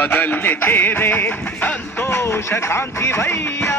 बादल ने तेरे संतोष कांति भैया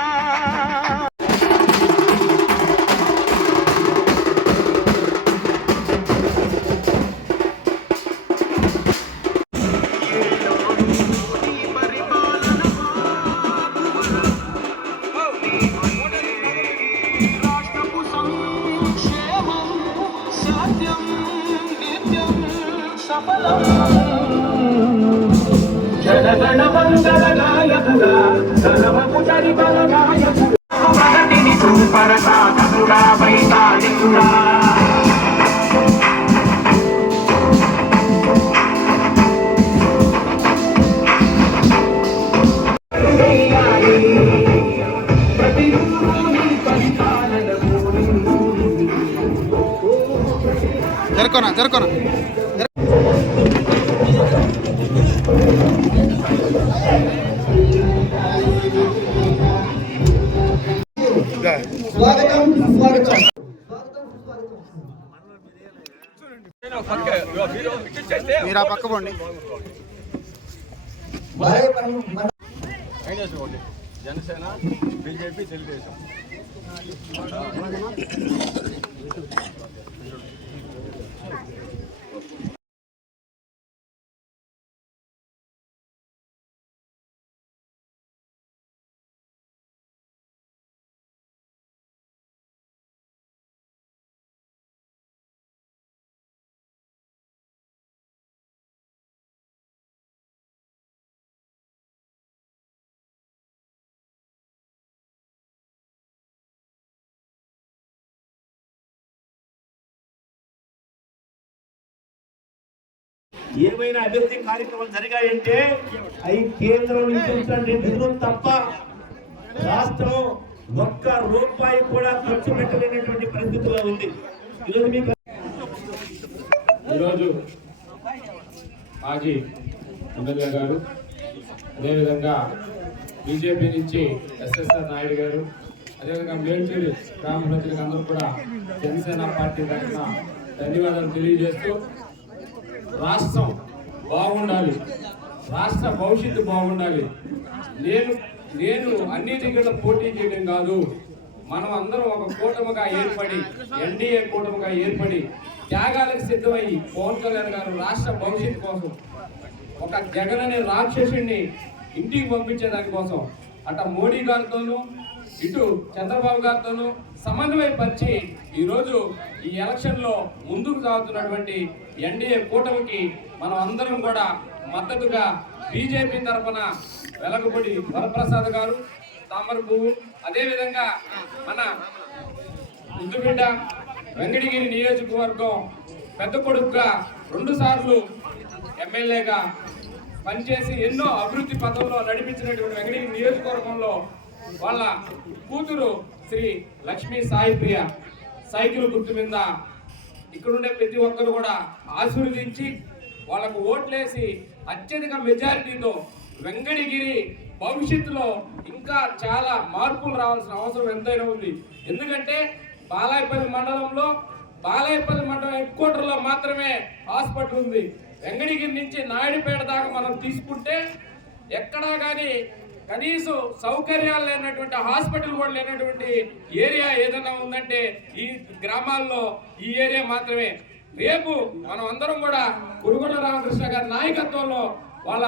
జరుకోనా జరుకోనా స్వాగతం మీరు ఆ పక్క పోండి. జనసేన బీజేపీ తెలుగుదేశం. ఏమైనా అభివృద్ధి కార్యక్రమాలు జరిగాయంటే అవి కేంద్రం నుంచి నిధులు తప్ప రాష్ట్రం ఒక్క రూపాయి కూడా ఖర్చు పెట్టలేనటువంటి పరిస్థితిలో ఉంది. ఈరోజు మీకు ఈరోజు మాజీ ఎమ్మెల్యే గారు అదేవిధంగా బీజేపీ నుంచి ఎస్ఎస్ఆర్ నాయుడు గారు అదేవిధంగా మేల్చూరి గ్రామ ప్రజలకు అందరూ కూడా జనసేన పార్టీ తరఫున ధన్యవాదాలు తెలియజేస్తూ రాష్ట్రం బాగుండాలి. రాష్ట్ర భవిష్యత్తు బాగుండాలి. నేను నేను అన్ని దగ్గర పోటీ చేయడం కాదు. మనం అందరం ఒక కూటమిగా ఏర్పడి ఎన్డీఏ కూటమిగా ఏర్పడి త్యాగాలకు సిద్ధమయ్యి పవన్ కళ్యాణ్ గారు రాష్ట్ర భవిష్యత్తు కోసం ఒక జగన్ అనే రాక్షసుడిని ఇంటికి పంపించేదాని కోసం అట మోడీ గారితోనూ ఇటు చంద్రబాబు గారితోనూ సమన్వయపరిచి ఈరోజు ఈ ఎలక్షన్లో ముందుకు సాగుతున్నటువంటి ఎన్డీఏ కూటమికి మనం అందరం కూడా మద్దతుగా బీజేపీ తరఫున వెలగపూడి వరప్రసాద్ గారు తామర పువ్వు అదేవిధంగా మన ముద్దుబిడ్డ వెంకటగిరి నియోజకవర్గం పెద్ద కొడుకుగా రెండు సార్లు ఎమ్మెల్యేగా పనిచేసి ఎన్నో అభివృద్ధి పథంలో నడిపించినటువంటి వెంకటగిరి నియోజకవర్గంలో వాళ్ళ కూతురు శ్రీ లక్ష్మీ సాయిప్రియ సైకిల్ గుర్తు మీద ఇక్కడుండే ప్రతి ఒక్కరు కూడా ఆశీర్వదించి వాళ్ళకు ఓట్లేసి అత్యధిక మెజారిటీతో వెంకటగిరి భవిష్యత్తులో ఇంకా చాలా మార్పులు రావాల్సిన అవసరం ఎంతైనా ఉంది. ఎందుకంటే బాలాయపల్లి మండలంలో బాలాయపల్లి మండలం హెడ్ క్వార్టర్లో మాత్రమే హాస్పిటల్ ఉంది. వెంకటగిరి నుంచి నాయుడుపేట దాకా మనం తీసుకుంటే ఎక్కడా కానీ కనీసం సౌకర్యాలు లేనటువంటి హాస్పిటల్ కూడా లేనటువంటి ఏరియా ఏదైనా ఉందంటే ఈ గ్రామాల్లో ఈ ఏరియా మాత్రమే. రేపు మనం అందరం కూడా కురుగుల రామకృష్ణ గారి నాయకత్వంలో వాళ్ళ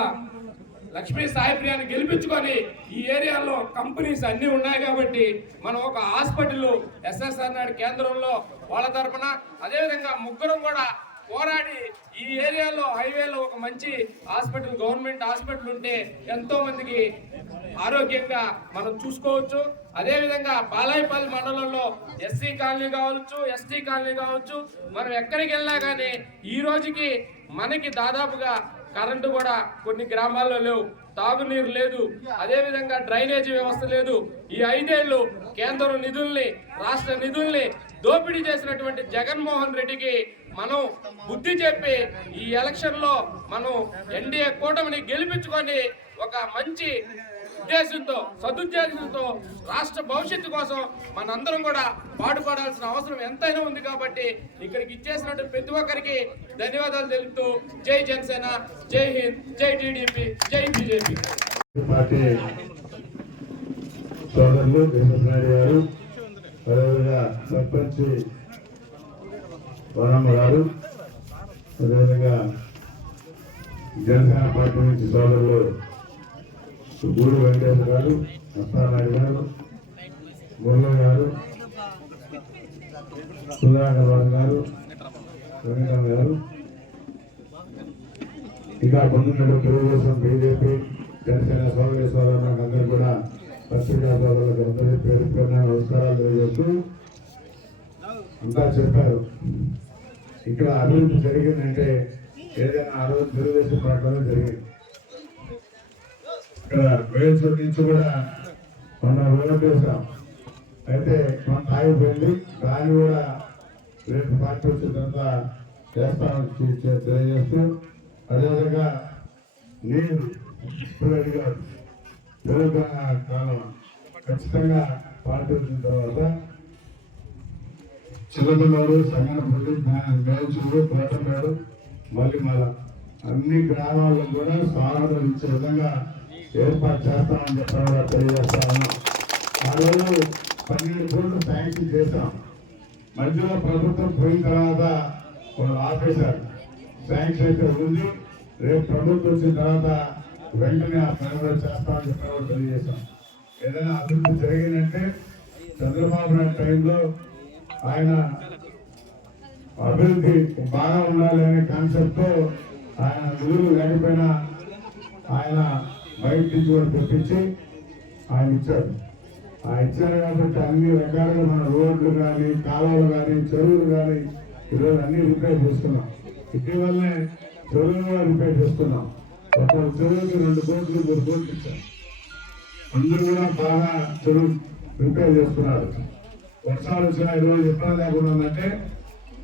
లక్ష్మీ సాయిప్రియాన్ని గెలిపించుకొని ఈ ఏరియాలో కంపెనీస్ అన్నీ ఉన్నాయి కాబట్టి మనం ఒక హాస్పిటల్ ఎస్ఎస్ఆర్ నాయుడు కేంద్రంలో వాళ్ళ తరఫున అదేవిధంగా ముగ్గురం కూడా పోరాడి ఈ ఏరియాలో హైవేలో ఒక మంచి హాస్పిటల్ గవర్నమెంట్ హాస్పిటల్ ఉంటే ఎంతో మందికి ఆరోగ్యంగా మనం చూసుకోవచ్చు. అదేవిధంగా బాలాయపల్లి మండలంలో ఎస్సీ కాలనీ కావచ్చు ఎస్టీ కాలనీ కావచ్చు మనం ఎక్కడికి వెళ్ళినా కానీ ఈ రోజుకి మనకి దాదాపుగా కరెంటు కూడా కొన్ని గ్రామాల్లో లేవు. తాగునీరు లేదు. అదేవిధంగా డ్రైనేజీ వ్యవస్థ లేదు. ఈ ఐదేళ్ళు కేంద్రం నిధుల్ని రాష్ట్ర నిధుల్ని దోపిడీ చేసినటువంటి జగన్మోహన్ రెడ్డికి మనం బుద్ధి చెప్పి ఈ ఎలక్షన్లో మనం ఎన్డీఏ కూటమిని గెలిపించుకొని ఒక మంచి ఉద్దేశంతో సదుద్దేశంతో రాష్ట్ర భవిష్యత్తు కోసం మనందరం కూడా పాటుపడాల్సిన అవసరం ఎంతైనా ఉంది కాబట్టి ఇక్కడికి ఇచ్చేసినట్టు ప్రతి ఒక్కరికి ధన్యవాదాలు తెలుపుతూ జై జనసేన జై హింద్ జై టీడీపీ జై బీజేపీ పార్టీ సోదరులు దేశనాయుడు గారు అదేవిధంగా సర్పంచ్ వరమ్మ గారు అదేవిధంగా జనసేన పార్టీ నుంచి సోదరులు గూడు వెంకటేశ్వర గారు అస్తానాయుడు గారు మురళి గారు సుధాకర్ రావు గారు వెంకటరామ గారు. ఇంకా పొందుతున్న తెలుగుదేశం బీజేపీ జనసేన సోదరి సోదరులకు అందరూ కూడా పత్రికా సోదరులకు అందరూ పేరు పేరున అంతా చెప్పారు. ఇక్కడ అభివృద్ధి జరిగిందంటే ఏదైనా ఆ రోజు తెలుగుదేశం పార్టీలో జరిగింది. ఇక్కడ వేల్చూరు నుంచి కూడా మన ఓటు వేసాం అయితే కొంత ఆగిపోయింది. దాన్ని కూడా రేపు పార్టీ వచ్చిన తర్వాత చేస్తామని తెలియజేస్తూ అదేవిధంగా నేను ఇప్పుడు అడిగారు తెలంగాణ కాలం ఖచ్చితంగా పార్టీ వచ్చిన తర్వాత చిన్నపిల్లలు సంగనపల్లి మేల్చూరు కోటమేడు మల్లిమల అన్ని గ్రామాల్లో కూడా స్వాగతం ఇచ్చే విధంగా ఏర్పాటు చేస్తామని చెప్పడం కూడా తెలియజేస్తా ఆ రోజు పన్నెండు కోట్లు శాంక్షన్ చేశాం. మధ్యలో ప్రభుత్వం పోయిన తర్వాత వాళ్ళు ఆపేశారు. శాంక్షన్ అయితే ఉంది. రేపు ప్రభుత్వం వచ్చిన తర్వాత వెంటనే ఆ పని కూడా చేస్తామని చెప్పడం కూడా తెలియజేశాం. ఏదైనా అభివృద్ధి జరిగిందంటే చంద్రబాబు నాయుడు టైంలో ఆయన అభివృద్ధి బాగా ఉండాలి అనే కాన్సెప్ట్తో ఆయన నిధులు లేకపోయినా ఆయన బయట నుంచి కూడా తెప్పించి ఆయన ఇచ్చారు. ఆ ఇచ్చారు కాబట్టి అన్ని రకాలుగా మన రోడ్లు కానీ కాలువలు కానీ చెరువులు కానీ ఈరోజు అన్ని రిపేర్ చేస్తున్నాం. ఇటీవలనే చెరువులు కూడా రిపేర్ చేస్తున్నాం. ఒక చెరువుకి రెండు కోట్లు మూడు కోట్లు ఇచ్చారు. అందరూ కూడా బాగా చెడు ప్రిపేర్ చేస్తున్నారు. వర్షాలు వచ్చినా ఈరోజు ఇబ్బంది లేకుండా ఉందంటే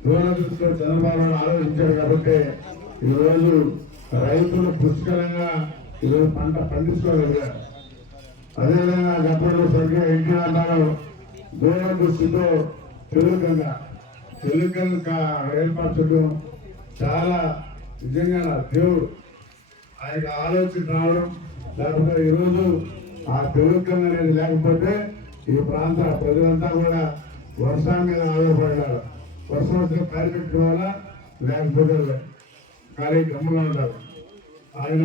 దూరదృష్టిలో చంద్రబాబు ఆలోచించారు కాబట్టి ఈ రోజు రైతులు పుష్కలంగా ఈరోజు పంట పండించుకోగలిగారు. అదేవిధంగా గతంలో సరిగ్గా ఎన్టీఆర్ గారు దూరదృష్టితో తెలుగుగా తెలుగుగా ఏర్పరచడం చాలా నిజంగా నా దేవుడు. ఆయన ఆలోచన రావడం లేకపోతే ఈరోజు ఆ తెలుగుకం అనేది లేకపోతే ఈ ప్రాంత ప్రజలంతా కూడా వర్షం మీద ఆధారపడ్డారు. వర్షం వస్తే పరిగెట్టడం వల్ల లేకపోతే కార్యక్రమంలో గమ్ముగా ఉంటారు. ఆయన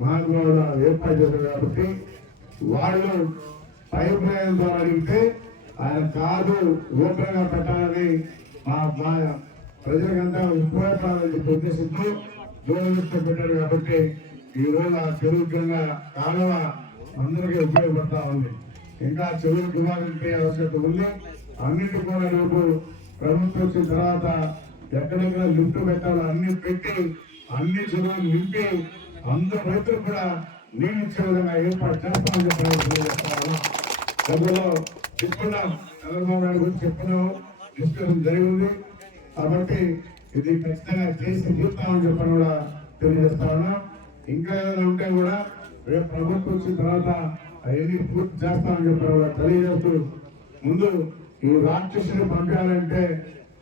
మహాత్ముడు ఏర్పాటు చేశారు కాబట్టి వాళ్ళు పైప్ లైన్ ద్వారా అడిగితే ఆయన కాదు ఓపెన్ పెట్టాలని మా ప్రజలకంతా ఉపయోగపడాలని చెప్పి ఉద్దేశంతో దూరదృష్టి పెట్టారు కాబట్టి ఈ రోజు ఆ చెరువు కింద కాలువ అందరికీ ఉపయోగపడతా ఉంది. ఇంకా చెరువు కుమారింటి ఆవశ్యకత ఉంది. అన్నిటి కూడా రేపు ప్రభుత్వం వచ్చిన తర్వాత ఎక్కడెక్కడ లిఫ్ట్ పెట్టాలో అన్ని పెట్టి అన్ని చెరువులు నింపి అందరు రైతులు కూడా నీళ్ళు ఇచ్చే విధంగా ఏర్పాటు చేస్తామని చెప్పి గతంలో చెప్పుకున్నాం చంద్రబాబు నాయుడు గురించి చెప్పుకున్నాం డిస్కషన్ జరిగింది. కాబట్టి ఇది ఖచ్చితంగా చేసి తీరుతామని చెప్పని కూడా తెలియజేస్తా ఉన్నాం. ఇంకా ఏదైనా ఉంటే కూడా రేపు ప్రభుత్వం వచ్చిన తర్వాత అవన్నీ పూర్తి చేస్తామని చెప్పారు తెలియజేస్తూ ముందు ఈ రాక్షసుని పంపాలంటే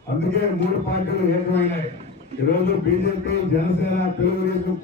అందుకే మూడు పార్టీలు ఏకమైనాయి. ఈరోజు బీజేపీ జనసేన తెలుగుదేశం